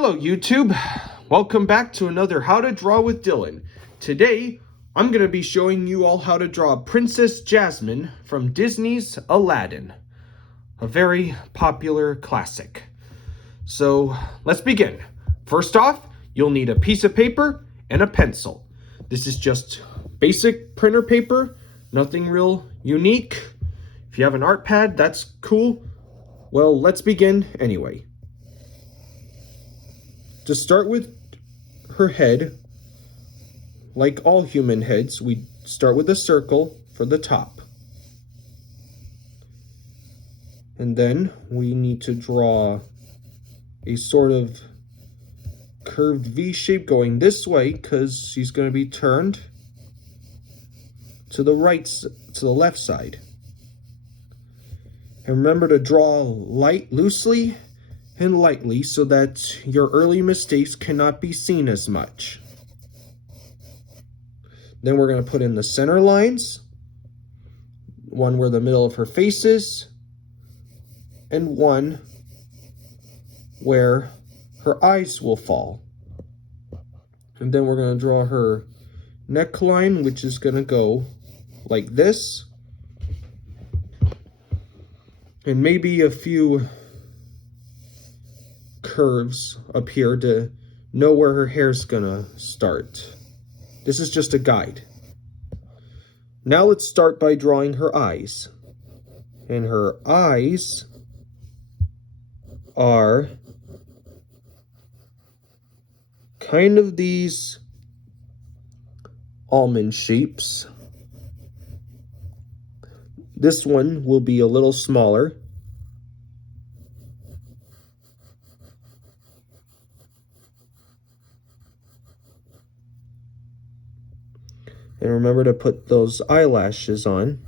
Hello YouTube, welcome back to another How to Draw with Dylan. Today, I'm going to be showing you all how to draw Princess Jasmine from Disney's Aladdin, a very popular classic. So let's begin. First off, you'll need a piece of paper and a pencil. This is just basic printer paper, nothing real unique. If you have an art pad, that's cool. Well, let's begin anyway. To start with her head, like all human heads, we start with a circle for the top. And then we need to draw a sort of curved V shape going this way because she's going to be turned to the left side. And remember to draw loosely and lightly so that your early mistakes cannot be seen as much. Then we're going to put in the center lines, one where the middle of her face is, and one where her eyes will fall. And then we're going to draw her neckline, which is going to go like this, and maybe a few curves up here to know where her hair's gonna start. This is just a guide. Now let's start by drawing her eyes. And her eyes are kind of these almond shapes. This one will be a little smaller. And remember to put those eyelashes on.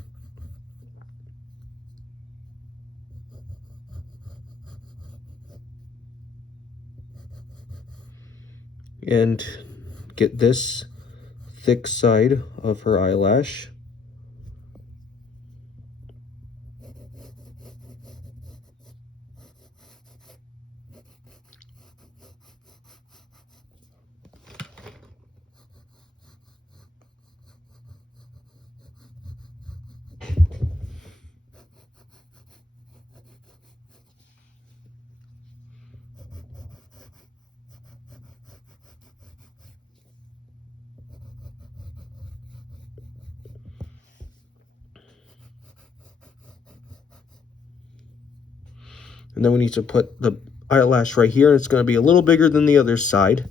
And get this thick side of her eyelash. And then we need to put the eyelash right here. It's going to be a little bigger than the other side.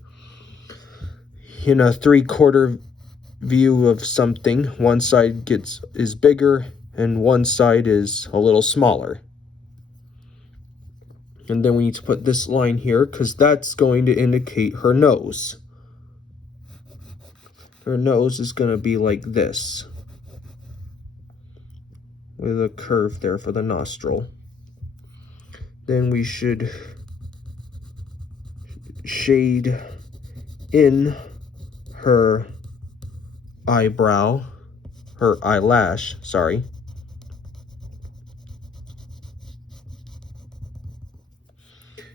In a 3/4 view of something, one side is bigger and one side is a little smaller. And then we need to put this line here because that's going to indicate her nose. Her nose is going to be like this, with a curve there for the nostril. Then we should shade in her eyelash, sorry.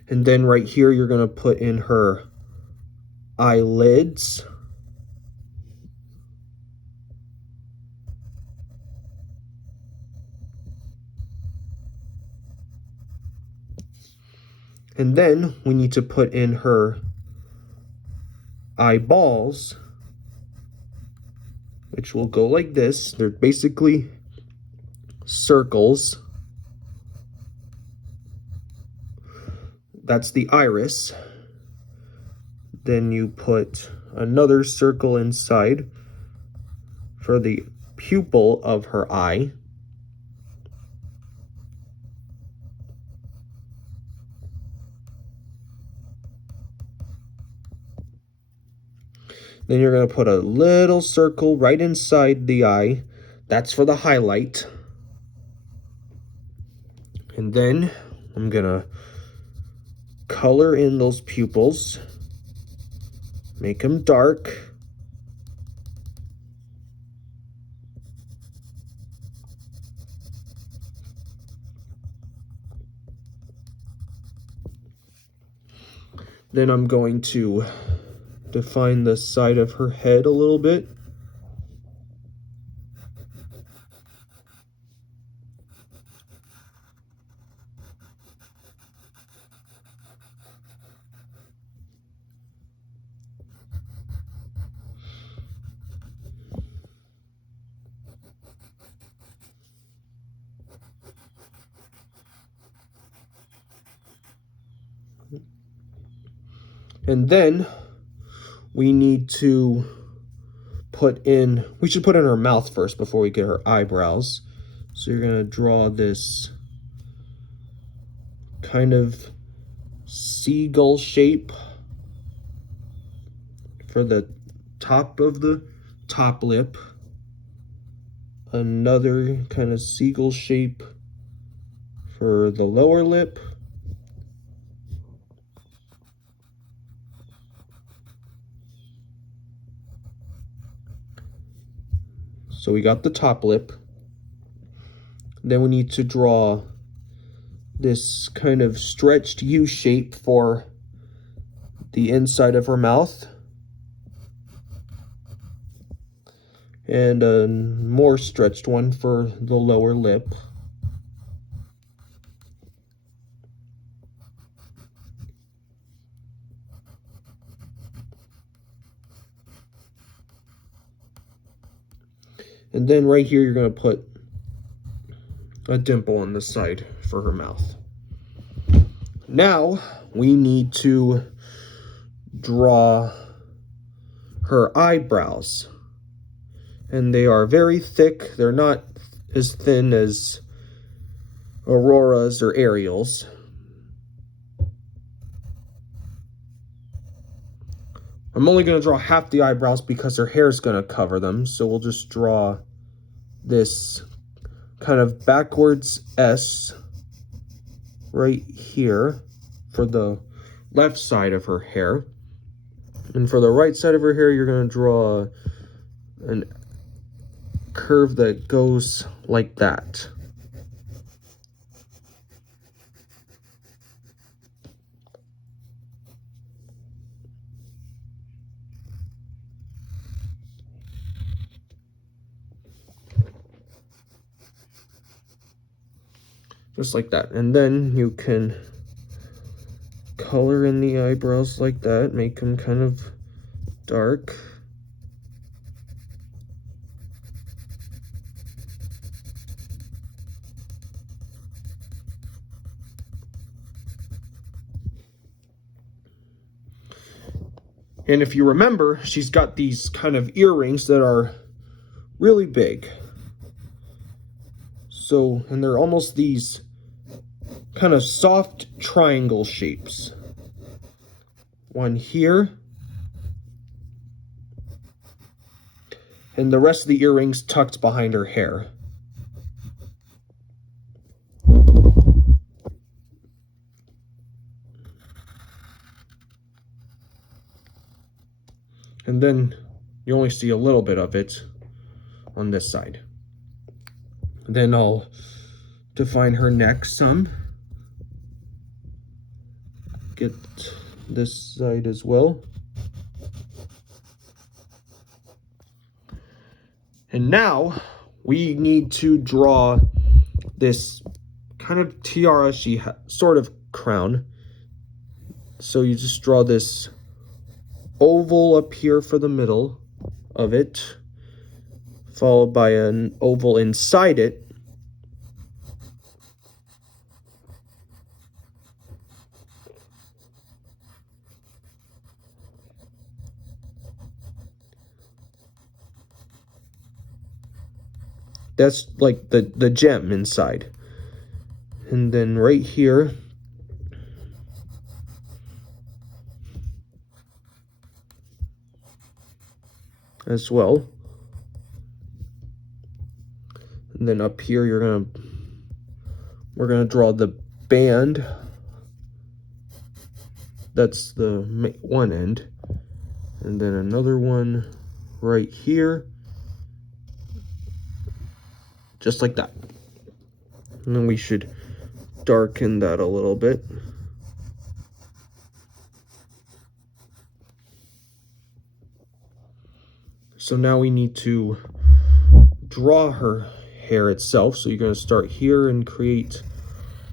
And then right here, you're going to put in her eyelids. And then we need to put in her eyeballs, which will go like this. They're basically circles. That's the iris. Then you put another circle inside for the pupil of her eye. Then you're going to put a little circle right inside the eye. That's for the highlight. And then I'm going to color in those pupils. Make them dark. Then I'm going to define the side of her head a little bit. And then we need to we should put in her mouth first before we get her eyebrows. So you're gonna draw this kind of seagull shape for the top of the top lip. Another kind of seagull shape for the lower lip. So we got the top lip. Then we need to draw this kind of stretched U shape for the inside of her mouth. And a more stretched one for the lower lip. And then right here, you're going to put a dimple on the side for her mouth. Now, we need to draw her eyebrows. And they are very thick. They're not as thin as Aurora's or Ariel's. I'm only going to draw half the eyebrows because her hair is going to cover them. So we'll just draw this kind of backwards S right here for the left side of her hair. And for the right side of her hair, you're going to draw a curve that goes like that. Just like that. And then you can color in the eyebrows like that, make them kind of dark. And if you remember, she's got these kind of earrings that are really big. So, and they're almost these kind of soft triangle shapes. One here. And the rest of the earrings tucked behind her hair. And then you only see a little bit of it on this side. Then I'll define her neck some. Get this side as well. And now we need to draw this kind of tiara sort of crown. So you just draw this oval up here for the middle of it, followed by an oval inside it. That's like the gem inside. And then right here, as well. And then up here, we're gonna draw the band. That's the one end. And then another one right here. Just like that. And then we should darken that a little bit. So now we need to draw her hair itself. So you're going to start here and create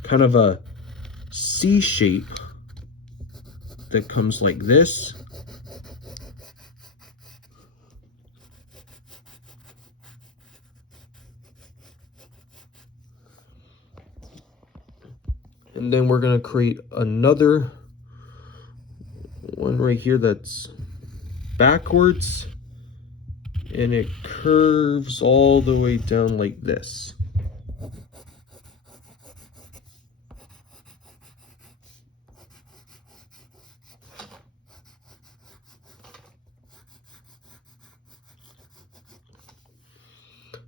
kind of a C shape that comes like this. And then we're going to create another one right here that's backwards, and it curves all the way down like this.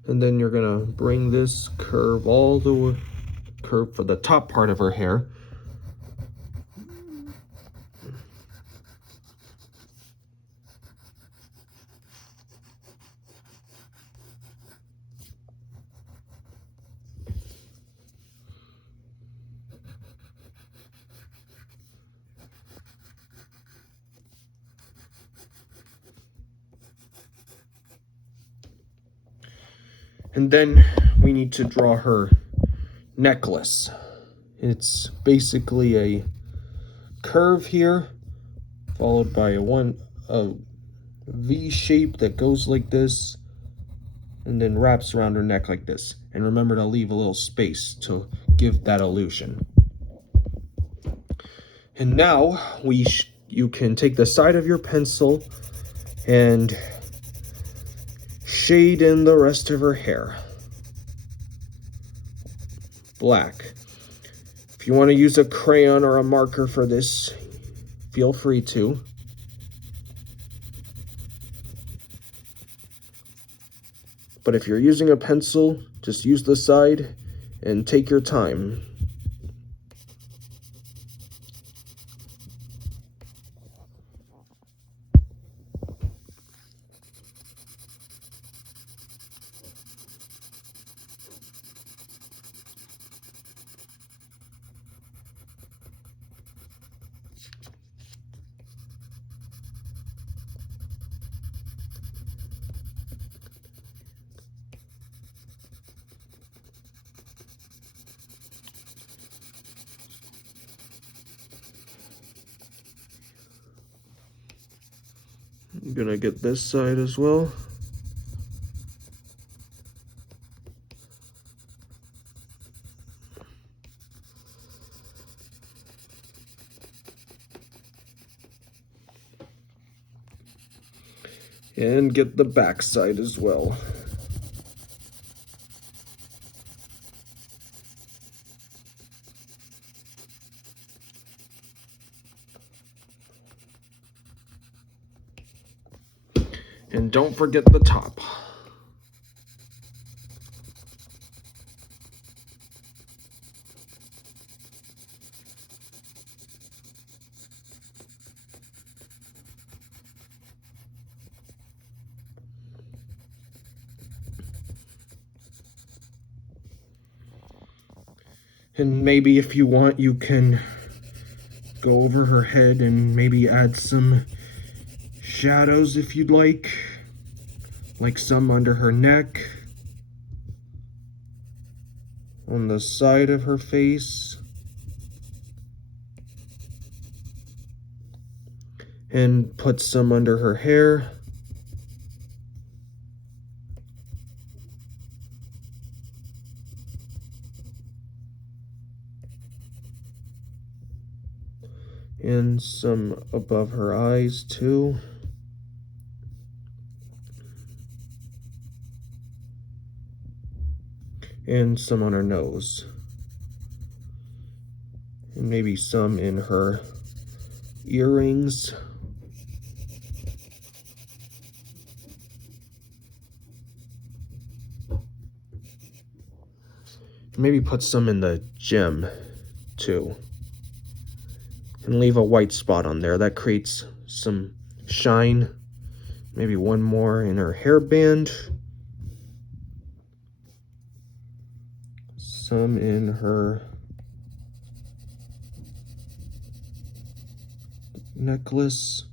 And then you're gonna bring this curve all the way, curve for the top part of her hair. And then we need to draw her necklace. It's basically a curve here, followed by a V shape that goes like this, and then wraps around her neck like this. And remember to leave a little space to give that illusion. And now you can take the side of your pencil and shade in the rest of her hair. Black. If you want to use a crayon or a marker for this, feel free to. But if you're using a pencil, just use the side and take your time. I'm gonna get this side as well. And get the back side as well. And don't forget the top. And maybe if you want, you can go over her head and maybe add some shadows if you'd like some under her neck, on the side of her face, and put some under her hair. And some above her eyes too. And some on her nose. And maybe some in her earrings. Maybe put some in the gem too. And leave a white spot on there. That creates some shine. Maybe one more in her hairband. Some in her necklace.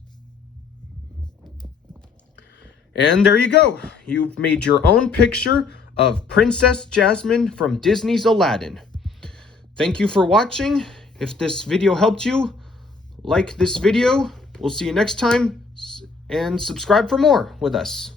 And there you go. You've made your own picture of Princess Jasmine from Disney's Aladdin. Thank you for watching. If this video helped you, like this video. We'll see you next time, and subscribe for more with us.